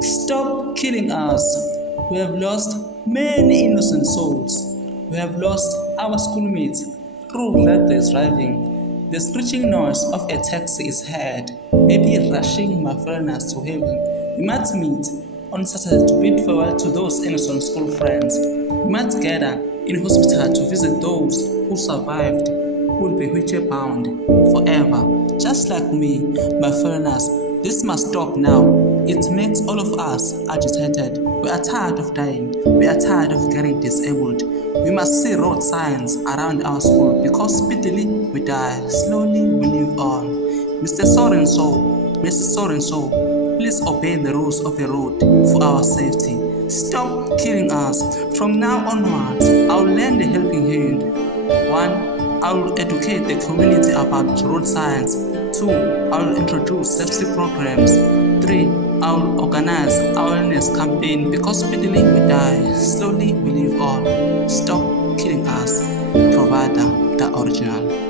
Stop killing us. We have lost many innocent souls. We have lost our schoolmates through reckless driving. The screeching noise of a taxi is heard, maybe rushing my foreigners to heaven. We might meet on Saturday to bid farewell to those innocent school friends. We might gather in hospital to visit those who survived, who will be wheelchair bound forever. Just like me, my foreigners, this must stop now. It makes all of us agitated. We are tired of dying. We are tired of getting disabled. We must see road signs around our school because speedily we die, slowly we live on. Mr. So-and-so, Mrs. So-and-so, please obey the rules of the road for our safety. Stop killing us. From now onwards, I'll lend a helping hand. 1. I will educate the community about road signs. 2. I will introduce safety programs. 3. I will organize awareness campaign because speedily we die, slowly we live on. Stop killing us. Provider, the original.